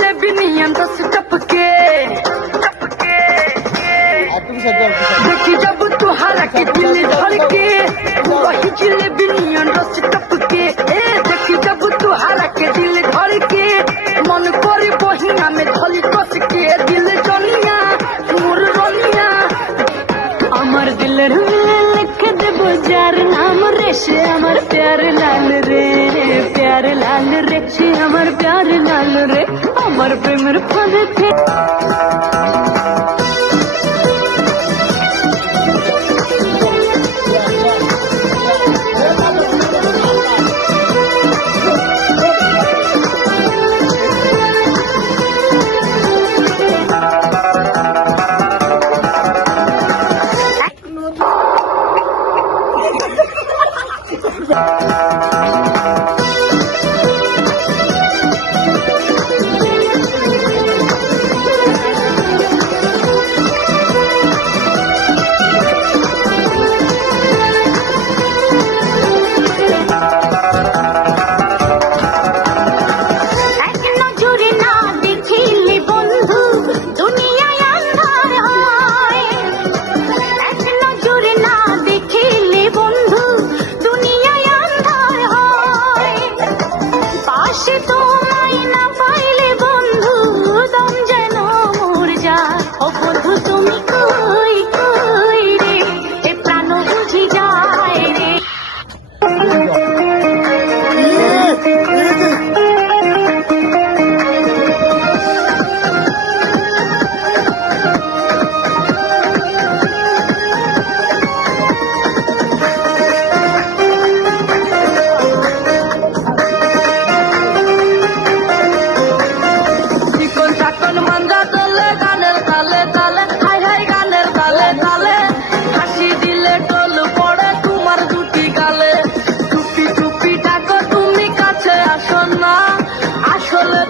जिलेबी नियन रस टपके देखी जब तुहारा के दिल धड़के वही जिलेबी नियन रस टपके देखी जब तुहारा के दिल धड़के मन करे बहिना में धली कस के दिल जनिया मोर रनिया আমার দিলের লিখে দেব যার নাম রে সে আমার প্যার লাল রে প্যার লাল রে সে আমার প্যার লাল রে আমার প্রেমের ফাঁদে আসলে